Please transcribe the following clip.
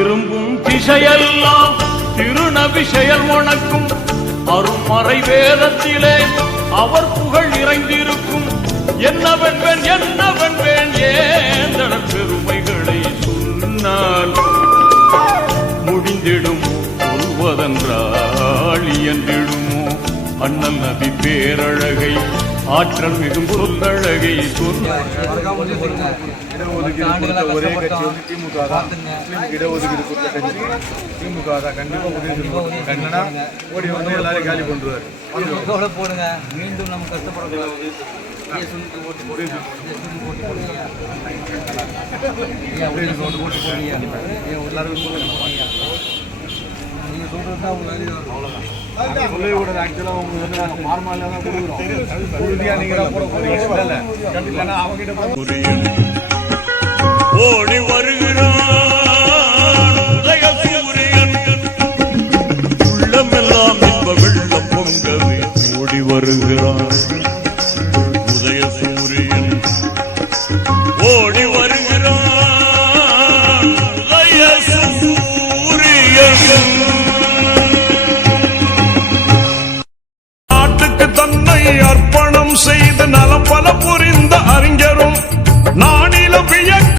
திரும்பும் திசையெல்லாம் திருநபி உனக்கும் அருமறை வேதத்திலே அவர் புகழ் நிறைந்திருக்கும். என்னவென்பேன் என்னவென்பேன் ஏந்தன பெருமைகளை சொன்னால். முடிந்திடுமோ சொல்வதென்றால் என்றிடுமோ அண்ணல் நபி பேரழகை ஆற்றல் மிகும் சொல்லழகை சொன்ன இடஒதுக்கீடு ஒரே கட்சி வந்து திமுக தான் இடஒதுக்கீடு கொடுத்த கட்சி திமுக தான் கண்டிப்பா உதவி கண்ணனா ஓடி வந்து எல்லாரையும் காலி பண்றாரு போடுங்க மீண்டும் நம்ம கஷ்டப்படக்கூடாது இயேசுவுக்கு ஓட்டு போடுங்க இயேசுவுக்கு ஓட்டு போடுங்க ஐயா, உதயசுக்கு ஓட்டு போட்டு போடுங்க ஐயா, எல்லாருக்கும் சொல்லுங்க நீங்க சொல்றது தான். உங்க வேலையா இருக்கும். சொல்லவே கூடாது. ஆக்சுவலா உங்களுக்கு வந்து நாங்க ஃபார்மாலியா தான் கொடுக்குறோம். உறுதியா நீங்க தான் போட போறீங்க. இல்ல இல்ல அவங்க கிட்ட சூரியன் ஓடி வருகிறான் உதய சூரியன் உள்ளமெல்லாம் இன்ப வெள்ளம் பொங்கவே ஓடி வருகிறான் உதய சூரியன் ஓடி வருகிறான் உதய சூரியன் அர்ப்பணம் செய்து நலம் பல புரிந்த அறிஞரும் நானிலம் விய